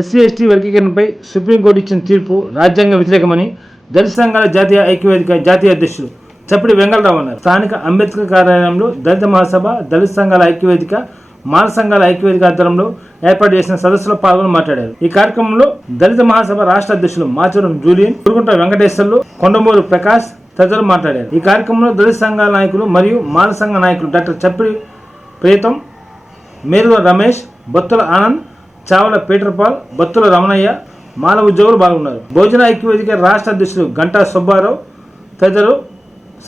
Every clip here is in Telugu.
ఎస్సీ ఎస్టీ వర్గీకరణపై సుప్రీంకోర్టు ఇచ్చిన తీర్పు రాజ్యాంగ వ్యతిరేకమని దళిత సంఘాల జాతీయ ఐక్యవేదిక జాతీయ అధ్యక్షులు చప్పిడి వెంగళరావు అన్నారు. స్థానిక అంబేద్కర్ కార్యాలయంలో దళిత మహాసభ, దళిత సంఘాల ఐక్యవేదిక, మాల సంఘాల ఐక్యవేదిక ఆధ్వర్యంలో ఏర్పాటు చేసిన సదస్సులో పాల్గొని మాట్లాడారు. ఈ కార్యక్రమంలో దళిత మహాసభ రాష్ట్ర అధ్యక్షులు మాచూరం జూలియన్, కురుగుంట వెంకటేశ్వర్లు, కొండమూరు ప్రకాష్ తదితరులు మాట్లాడారు. ఈ కార్యక్రమంలో దళిత సంఘాల నాయకులు మరియు మాల సంఘ నాయకులు డాక్టర్ చప్పిడి ప్రీతం, మేరుగ రమేష్, బొత్తుల ఆనంద్, చావల పీటర్పాల్, బత్తుల రమణయ్య, మాల ఉద్యోగులు పాల్గొన్నారు. భోజన ఐక్యవేదిక రాష్ట్ర అధ్యక్షులు గంటా సుబ్బారావు తదితరులు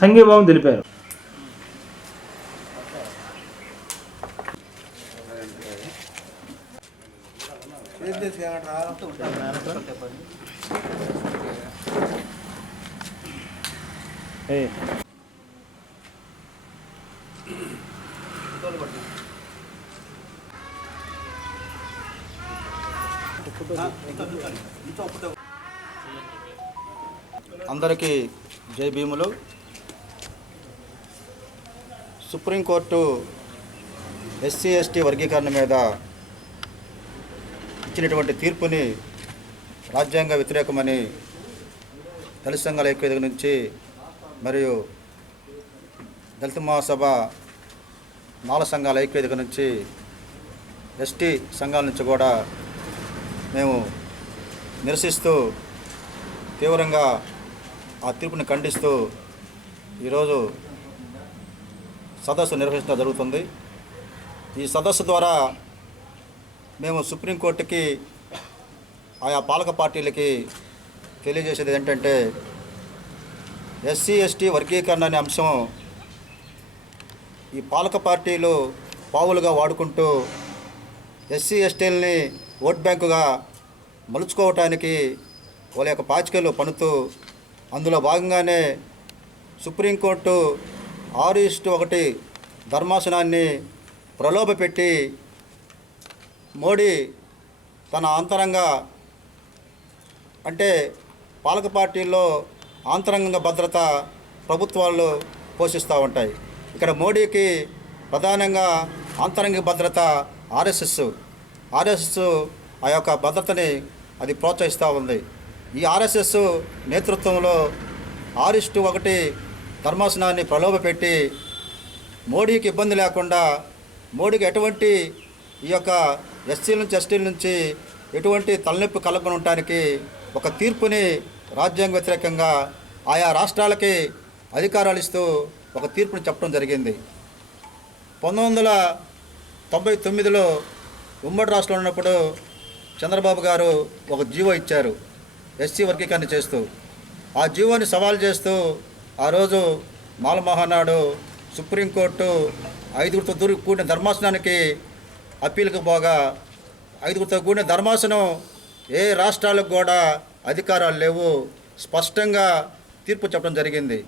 సంఘీభావం తెలిపారు. అందరికీ జై భీములు. సుప్రీంకోర్టు ఎస్సీ ఎస్టీ వర్గీకరణ మీద ఇచ్చినటువంటి తీర్పుని రాజ్యాంగ వ్యతిరేకమని దళిత సంఘాల ఐక్యవేదిక నుంచి మరియు దళిత మహాసభ, మాల సంఘాల ఐక్యవేదిక నుంచి, ఎస్టీ సంఘాల నుంచి కూడా మేము నిరసిస్తూ తీవ్రంగా ఆ తీర్పుని ఖండిస్తూ ఈరోజు సదస్సు నిర్వహించడం జరుగుతుంది. ఈ సదస్సు ద్వారా మేము సుప్రీంకోర్టుకి, ఆయా పాలక పార్టీలకి తెలియజేసేది ఏంటంటే, ఎస్సీ ఎస్టీ వర్గీకరణ అనే అంశం ఈ పాలక పార్టీలు పావులుగా వాడుకుంటూ ఎస్సీ ఎస్టీలని ఓట్ బ్యాంకుగా మలుచుకోవటానికి వాళ్ళ యొక్క పాచికలు పన్నుతూ, అందులో భాగంగానే సుప్రీంకోర్టు 6:1 ధర్మాసనాన్ని ప్రలోభపెట్టి మోడీ తన అంతరంగ, అంటే పాలక పార్టీల్లో ఆంతరంగ భద్రత ప్రభుత్వాలు పోషిస్తూ ఉంటాయి. ఇక్కడ మోడీకి ప్రధానంగా ఆంతరంగిక భద్రత ఆర్ఎస్ఎస్ ఆ యొక్క భద్రతని అది ప్రోత్సహిస్తూ ఉంది. ఈ ఆర్ఎస్ఎస్ నేతృత్వంలో 6:1 ధర్మాసనాన్ని ప్రలోభపెట్టి మోడీకి ఇబ్బంది లేకుండా, మోడీకి ఎటువంటి ఈ యొక్క ఎస్సీల నుంచి ఎస్టీల నుంచి ఎటువంటి తలనొప్పి కలగకుండా ఉండటానికి ఒక తీర్పుని రాజ్యాంగ వ్యతిరేకంగా ఆయా రాష్ట్రాలకి అధికారాలు ఇస్తూ ఒక తీర్పుని చెప్పడం జరిగింది. 1999లో ఉమ్మడి రాష్ట్రంలో ఉన్నప్పుడు చంద్రబాబు గారు ఒక జీవో ఇచ్చారు ఎస్సీ వర్గీకరణ చేస్తూ. ఆ జీవోని సవాల్ చేస్తూ ఆ రోజు మాల మహానాడు సుప్రీంకోర్టు 5గురితో కూడిన ధర్మాసనానికి అప్పీల్కి పోగా, 5గురితో కూడిన ధర్మాసనం ఏ రాష్ట్రాలకు కూడా అధికారాలు లేవు, స్పష్టంగా తీర్పు చెప్పడం జరిగింది.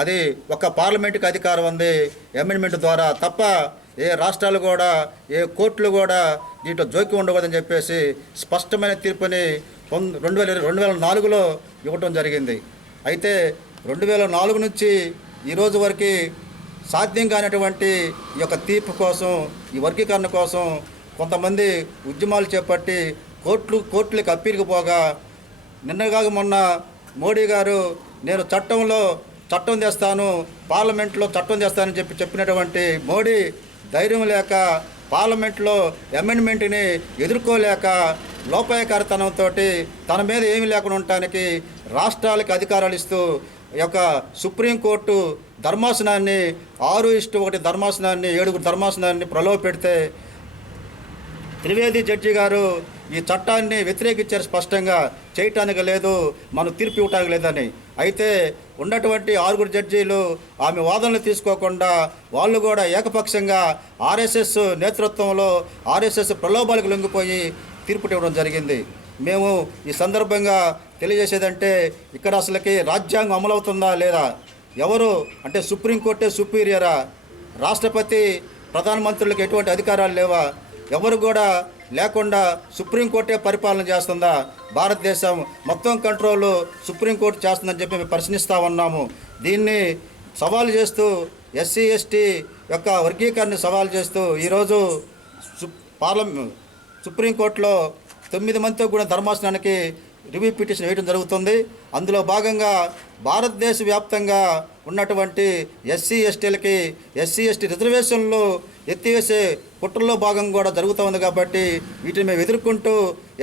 అది ఒక పార్లమెంటుకి అధికారం ఉంది అమెండ్మెంట్ ద్వారా తప్ప ఏ రాష్ట్రాలు కూడా, ఏ కోర్టులు కూడా దీంట్లో జోక్యం ఉండకూడదని చెప్పేసి స్పష్టమైన తీర్పుని 2004లో ఇవ్వటం జరిగింది. అయితే 2004 నుంచి ఈరోజు వరకు సాధ్యం కానటువంటి ఈ యొక్క తీర్పు కోసం, ఈ వర్గీకరణ కోసం కొంతమంది ఉద్యమాలు చేపట్టి కోర్టులకు అప్పీల్కి పోగా, నిన్నగాక మొన్న మోడీ గారు నేను చట్టం తెస్తాను, పార్లమెంట్లో చట్టం తెస్తానని చెప్పినటువంటి మోడీ ధైర్యం లేక, పార్లమెంట్లో అమెండ్మెంట్ని ఎదుర్కోలేక, లోపాయకారితనంతో తన మీద ఏమీ లేకుండా ఉండటానికి రాష్ట్రాలకు అధికారాలు ఇస్తూ ఈ యొక్క సుప్రీంకోర్టు ధర్మాసనాన్ని 6:1 ధర్మాసనాన్ని 7 ధర్మాసనాన్ని ప్రలోభపెడితే త్రివేది జడ్జి గారు ఈ చట్టాన్ని వ్యతిరేకించారు. స్పష్టంగా చేయటానికి లేదు, మనం తీర్పు ఇవ్వటానికి లేదని. అయితే ఉన్నటువంటి 6 జడ్జీలు ఆమె వాదనలు తీసుకోకుండా వాళ్ళు కూడా ఏకపక్షంగా ఆర్ఎస్ఎస్ నేతృత్వంలో ఆర్ఎస్ఎస్ ప్రలోభాలకు లొంగిపోయి తీర్పు ఇవ్వడం జరిగింది. మేము ఈ సందర్భంగా తెలియజేసేదంటే, ఇక్కడ అసలుకి రాజ్యాంగం అమలవుతుందా లేదా, ఎవరు అంటే సుప్రీంకోర్టే సుపీరియరా, రాష్ట్రపతి ప్రధానమంత్రులకు ఎటువంటి అధికారాలు లేవా, ఎవరు కూడా లేకుండా సుప్రీంకోర్టే పరిపాలన చేస్తుందా, భారతదేశం మొత్తం కంట్రోల్ సుప్రీంకోర్టు చేస్తుందని చెప్పి మేము ప్రశ్నిస్తూ ఉన్నాము. దీన్ని సవాల్ చేస్తూ ఎస్సీ ఎస్టీ యొక్క వర్గీకరణ సవాల్ చేస్తూ ఈరోజు సుప్రీంకోర్టులో 9 మందితో కూడా ధర్మాసనానికి రివ్యూ పిటిషన్ వేయడం జరుగుతుంది. అందులో భాగంగా భారతదేశ వ్యాప్తంగా ఉన్నటువంటి ఎస్సీ ఎస్టీలకి ఎస్సీ ఎస్టీ రిజర్వేషన్లు ఎత్తివేసే కుట్రలో భాగం కూడా జరుగుతూ ఉంది. కాబట్టి వీటిని మేము ఎదుర్కొంటూ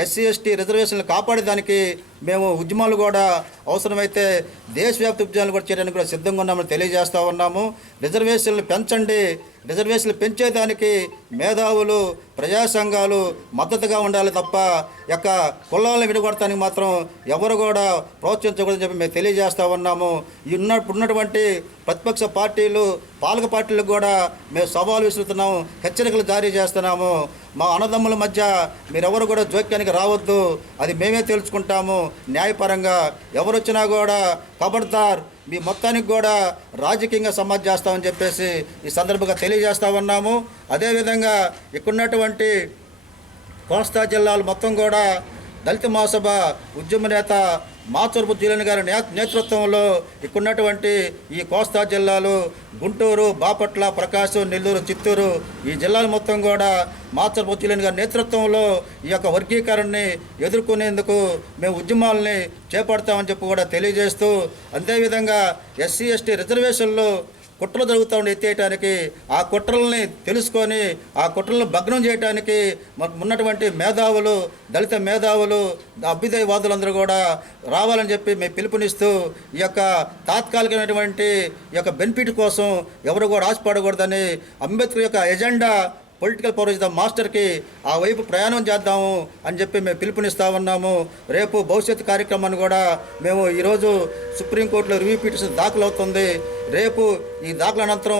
ఎస్సీ ఎస్టీ రిజర్వేషన్లు కాపాడేదానికి మేము ఉద్యమాలు కూడా అవసరమైతే దేశవ్యాప్త ఉద్యమాలు కూడా చేయడానికి కూడా సిద్ధంగా ఉన్నామని తెలియజేస్తూ ఉన్నాము. రిజర్వేషన్లు పెంచండి, రిజర్వేషన్లు పెంచేదానికి మేధావులు ప్రజా సంఘాలు మద్దతుగా ఉండాలి తప్ప యొక్క కులాలను విడగొడటానికి మాత్రం ఎవరు కూడా ప్రోత్సహించకూడదని చెప్పి మేము తెలియజేస్తూ ఉన్నాము. ఉన్నటువంటి ప్రతిపక్ష పార్టీలు పాలక పార్టీలకు కూడా మేము సవాలు విసురుతున్నాము, హెచ్చరికలు జారీ చేస్తున్నాము. మా అన్నదమ్ముల మధ్య మీరెవరు కూడా జోక్యానికి రావద్దు, అది మేమే తెలుసుకుంటాము న్యాయపరంగా. ఎవరు వచ్చినా కూడా ఖబర్దార్, మీ మొత్తానికి కూడా రాజకీయంగా సమాజ్ చేస్తామని చెప్పేసి ఈ సందర్భంగా తెలియజేస్తా ఉన్నాము. అదేవిధంగా ఇక్కడున్నటువంటి కోస్తా జిల్లాలు మొత్తం కూడా దళిత మహాసభ ఉద్యమ నేత మాచూర్పు జీలన్ గారి నేతృత్వంలో ఇక్కడున్నటువంటి ఈ కోస్తా జిల్లాలు గుంటూరు, బాపట్ల, ప్రకాశం, నెల్లూరు, చిత్తూరు ఈ జిల్లాలు మొత్తం కూడా మాచూర్పు జీలన్ గారి నేతృత్వంలో ఈ యొక్క వర్గీకరణని ఎదుర్కొనేందుకు మేము ఉద్యమాలని చేపడతామని చెప్పి కూడా తెలియజేస్తూ, అదేవిధంగా ఎస్సీ ఎస్టీ రిజర్వేషన్లు కుట్రలు జరుగుతూ ఉండి ఎత్తేయటానికి, ఆ కుట్రల్ని తెలుసుకొని ఆ కుట్రలను భగ్నం చేయడానికి ఉన్నటువంటి మేధావులు, దళిత మేధావులు, అభ్యుదయవాదులందరూ కూడా రావాలని చెప్పి మేము పిలుపునిస్తూ ఈ యొక్క తాత్కాలికమైనటువంటి ఈ యొక్క బెనిఫిట్ కోసం ఎవరు కూడా ఆశపడకూడదని అంబేద్కర్ యొక్క agenda political power is the మాస్టర్కి ఆ వైపు ప్రయాణం చేద్దాము అని చెప్పి మేము పిలుపునిస్తూ ఉన్నాము. రేపు భవిష్యత్తు కార్యక్రమాన్ని కూడా మేము ఈరోజు సుప్రీంకోర్టులో రివ్యూ పిటిషన్ దాఖలు అవుతుంది. రేపు ఈ దాఖల అనంతరం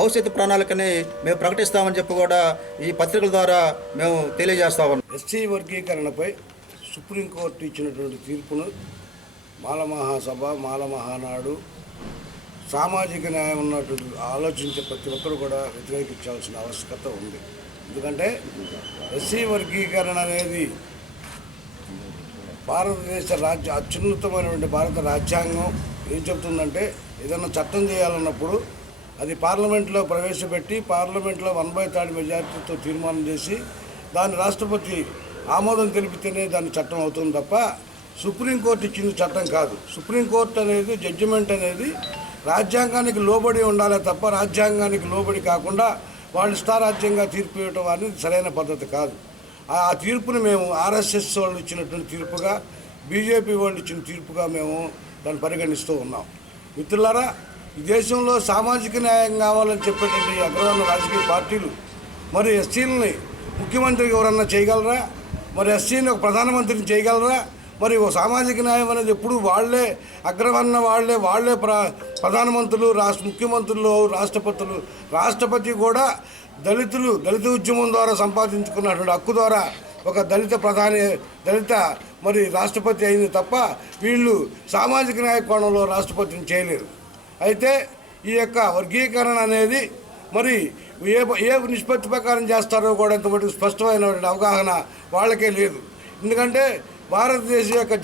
భవిష్యత్తు ప్రణాళికని మేము ప్రకటిస్తామని చెప్పి కూడా ఈ పత్రికల ద్వారా మేము తెలియజేస్తా ఉన్నాం. ఎస్సీ వర్గీకరణపై సుప్రీంకోర్టు ఇచ్చినటువంటి తీర్పును మాల మహాసభ, మాల మహానాడు, సామాజిక న్యాయం ఉన్నటువంటి ఆలోచించే ప్రతి ఒక్కరు కూడా వ్యతిరేకించాల్సిన ఆవశ్యకత ఉంది. ఎందుకంటే ఎస్సీ వర్గీకరణ అనేది భారతదేశ అత్యున్నతమైనటువంటి భారత రాజ్యాంగం ఏం చెప్తుందంటే, ఏదైనా చట్టం చేయాలన్నప్పుడు అది పార్లమెంట్లో ప్రవేశపెట్టి పార్లమెంట్లో 1/3 మెజార్టీతో తీర్మానం చేసి దాన్ని రాష్ట్రపతి ఆమోదం తెలిపితేనే దాని చట్టం అవుతుంది తప్ప సుప్రీంకోర్టు ఇచ్చిన చట్టం కాదు. సుప్రీంకోర్టు అనేది జడ్జిమెంట్ అనేది రాజ్యాంగానికి లోబడి ఉండాలి తప్ప రాజ్యాంగానికి లోబడి కాకుండా వాళ్ళు ఇష్టారాజ్యంగా తీర్పు ఇవ్వటం అనేది సరైన పద్ధతి కాదు. ఆ తీర్పుని మేము ఆర్ఎస్ఎస్ వాళ్ళు ఇచ్చినటువంటి తీర్పుగా, బీజేపీ వాళ్ళు ఇచ్చిన తీర్పుగా మేము దాన్ని పరిగణిస్తూ ఉన్నాం. మిత్రులారా, ఈ దేశంలో సామాజిక న్యాయం కావాలని చెప్పేటువంటి అగ్రవర్ణ రాజకీయ పార్టీలు మరి ఎస్సీలని ముఖ్యమంత్రికి ఎవరన్నా చేయగలరా? మరి ఎస్సీని ఒక ప్రధానమంత్రిని చేయగలరా? మరి ఓ సామాజిక న్యాయం అనేది ఎప్పుడు వాళ్ళే అగ్రవర్ణ వాళ్ళే ప్రధానమంత్రులు, ముఖ్యమంత్రులు, రాష్ట్రపతి కూడా దళిత ఉద్యమం ద్వారా సంపాదించుకున్నటువంటి హక్కు ద్వారా ఒక దళిత మరి రాష్ట్రపతి అయింది తప్ప వీళ్ళు సామాజిక న్యాయ కోణంలో రాష్ట్రపతిని చేయలేరు. అయితే ఈ యొక్క వర్గీకరణ అనేది మరి ఏ నిష్పత్తి ప్రకారం చేస్తారో కూడా ఇంతమటుకు స్పష్టమైనటువంటి అవగాహన వాళ్ళకే లేదు. ఎందుకంటే భారతదేశం యొక్క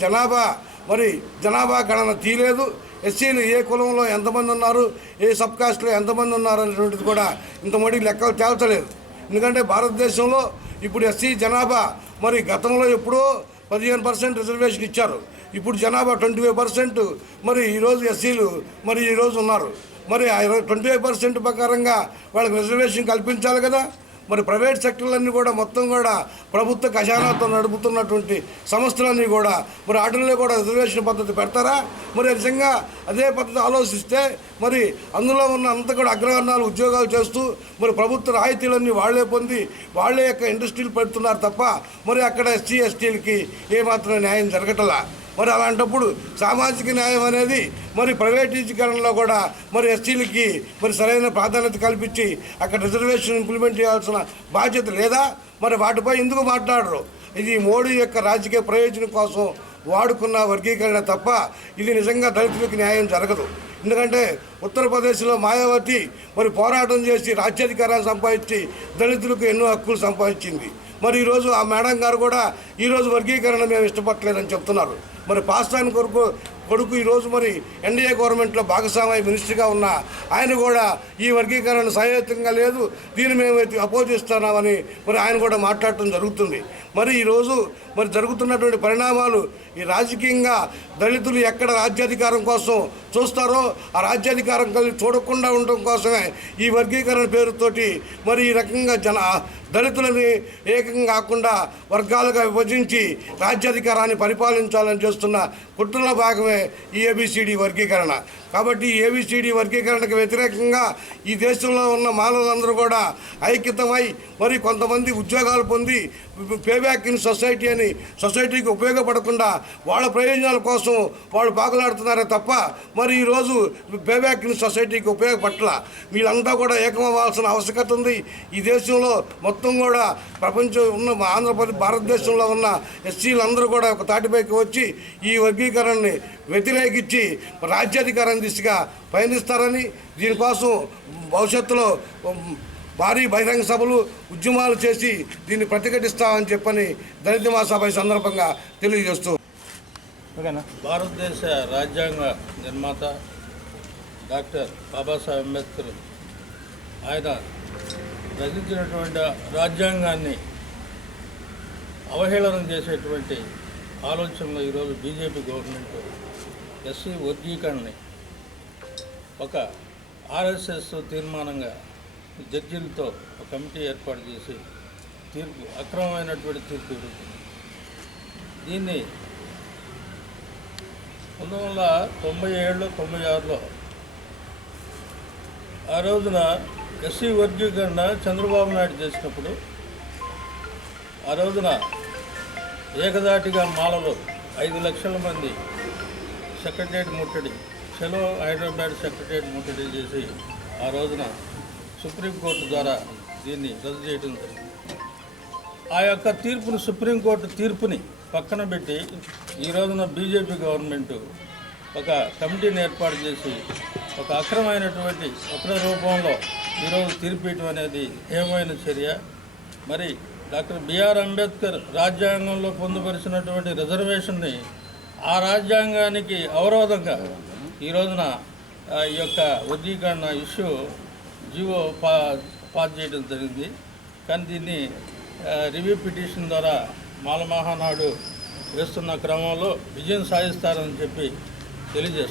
జనాభా గణన తీయలేదు. ఎస్సీలు ఏ కులంలో ఎంతమంది ఉన్నారు, ఏ సబ్ కాస్ట్లో ఎంతమంది ఉన్నారు అనేటువంటిది కూడా ఇంతమటికి లెక్కలు తేల్చలేదు. ఎందుకంటే భారతదేశంలో ఇప్పుడు ఎస్సీ జనాభా మరి గతంలో ఎప్పుడో 15% రిజర్వేషన్ ఇచ్చారు. ఇప్పుడు జనాభా 25% మరి ఈరోజు ఎస్సీలు మరి ఈరోజు ఉన్నారు. మరి 25% ప్రకారంగా వాళ్ళకి రిజర్వేషన్ కల్పించాలి కదా. మరి ప్రైవేట్ సెక్టర్లన్నీ కూడా మొత్తం కూడా ప్రభుత్వ ఖజానాతో నడుపుతున్నటువంటి సంస్థలన్నీ కూడా మరి వాటిల్లో కూడా రిజర్వేషన్ పద్ధతి పెడతారా? మరి నిజంగా అదే పద్ధతి ఆలోచిస్తే మరి అందులో ఉన్న అంత కూడా అగ్రవర్ణాలు ఉద్యోగాలు చేస్తూ మరి ప్రభుత్వ రాయితీలన్నీ వాళ్లే పొంది వాళ్లే యొక్క ఇండస్ట్రీలు పెడుతున్నారు తప్ప మరి అక్కడ ఎస్సీ ఎస్టీలకి ఏమాత్రం న్యాయం జరగటలా. మరి అలాంటప్పుడు సామాజిక న్యాయం అనేది మరి ప్రైవేటీకరణలో కూడా మరి ఎస్సీలకి మరి సరైన ప్రాధాన్యత కల్పించి అక్కడ రిజర్వేషన్ ఇంప్లిమెంట్ చేయాల్సిన బాధ్యత లేదా? మరి వాటిపై ఎందుకు మాట్లాడరు? ఇది మోడీ యొక్క రాజకీయ ప్రయోజనం కోసం వాడుకున్న వర్గీకరణ తప్ప ఇది నిజంగా దళితులకు న్యాయం జరగదు. ఎందుకంటే ఉత్తరప్రదేశ్లో మాయావతి మరి పోరాటం చేసి రాజ్యాధికారాన్ని సంపాదించి దళితులకు ఎన్నో హక్కులు సంపాదించింది. మరి ఈరోజు ఆ మేడం గారు కూడా ఈరోజు వర్గీకరణ మేము ఇష్టపడలేదని చెప్తున్నారు. మరి పాస్టాన్ కొడుకు ఈరోజు మరి ఎన్డీఏ గవర్నమెంట్లో భాగస్వామ్య మినిస్టర్గా ఉన్న ఆయన కూడా ఈ వర్గీకరణ సహేతుకంగా లేదు, దీన్ని మేము అపోజిస్తున్నామని మరి ఆయన కూడా మాట్లాడటం జరుగుతుంది. మరి ఈరోజు మరి జరుగుతున్నటువంటి పరిణామాలు ఈ రాజకీయంగా దళితులు ఎక్కడ రాజ్యాధికారం కోసం చూస్తారో ఆ రాజ్యాధికారం కలిసి చూడకుండా ఉండటం కోసమే ఈ వర్గీకరణ పేరుతోటి మరి ఈ రకంగా దళితులని ఏకంగా కాకుండా వర్గాలుగా విభజించి రాజ్యాధికారాన్ని పరిపాలించాలని చేస్తున్న కుట్రలో భాగమే ఈ ఏబిసిడి వర్గీకరణ. కాబట్టి ఈ ఏబిసిడి వర్గీకరణకు వ్యతిరేకంగా ఈ దేశంలో ఉన్న మానవులందరూ కూడా ఐక్యతమై మరి కొంతమంది ఉద్యోగాలు పొంది పేబ్యాక్ ఇన్ సొసైటీ అని సొసైటీకి ఉపయోగపడకుండా వాళ్ళ ప్రయోజనాల కోసం వాళ్ళు పాకులాడుతున్నారే తప్ప మరి ఈరోజు పేబ్యాక్ ఇన్ సొసైటీకి ఉపయోగపట్ల వీళ్ళంతా కూడా ఏకమవ్వాల్సిన ఆవశ్యకత ఉంది. ఈ దేశంలో మొత్తం కూడా ప్రపంచం ఉన్న ఆంధ్రప్రదేశ్ భారతదేశంలో ఉన్న ఎస్సీలందరూ కూడా ఒక తాటిపైకి వచ్చి ఈ వర్గీకరణని వ్యతిరేకించి రాజ్యాధికారం దిశగా పయనిస్తారని, దీనికోసం భవిష్యత్తులో భారీ బహిరంగ సభలు ఉద్యమాలు చేసి దీన్ని ప్రతిఘటిస్తామని చెప్పని దళిత మహాసభ సందర్భంగా తెలియజేస్తూ భారతదేశ రాజ్యాంగ నిర్మాత డాక్టర్ బాబాసాహెబ్ అంబేద్కర్ ఆయన రచించినటువంటి రాజ్యాంగాన్ని అవహేళన చేసేటువంటి ఆలోచనలో ఈరోజు బీజేపీ గవర్నమెంట్ ఎస్సీ వర్గీకరణని ఒక ఆర్ఎస్ఎస్ తీర్మానంగా జడ్జీలతో ఒక కమిటీ ఏర్పాటు చేసి అక్రమమైనటువంటి తీర్పు ఇవ్వడం. దీన్ని 1997-96లో ఆ రోజున ఎస్సీ వర్గీకరణ చంద్రబాబు నాయుడు చేసినప్పుడు ఆ రోజున ఏకదాటిగా మాలలో 5 లక్షల మంది సెక్రటరియట్ ముట్టడి, చలో హైదరాబాద్ సెక్రటరియట్ ముట్టడి చేసి ఆ రోజున సుప్రీంకోర్టు ద్వారా దీన్ని రద్దు చేయడం జరిగింది. ఆ యొక్క తీర్పును సుప్రీంకోర్టు తీర్పుని పక్కన పెట్టి ఈ రోజున బీజేపీ గవర్నమెంటు ఒక కమిటీని ఏర్పాటు చేసి ఒక అక్రమైనటువంటి వక్ర రూపంలో ఈరోజు తీర్పియటం అనేది హేయమైన చర్య. మరి డాక్టర్ బిఆర్ అంబేద్కర్ రాజ్యాంగంలో పొందుపరిచినటువంటి రిజర్వేషన్ని ఆ రాజ్యాంగానికి అవరోధంగా ఈ రోజున ఈ యొక్క వర్గీకరణ ఇష్యూ జీవో పాస్ చేయడం జరిగింది. కానీ దీన్ని రివ్యూ పిటిషన్ ద్వారా మాల మహానాడు వేస్తున్న క్రమంలో విజయం సాధిస్తారని చెప్పి తెలియజేస్తారు.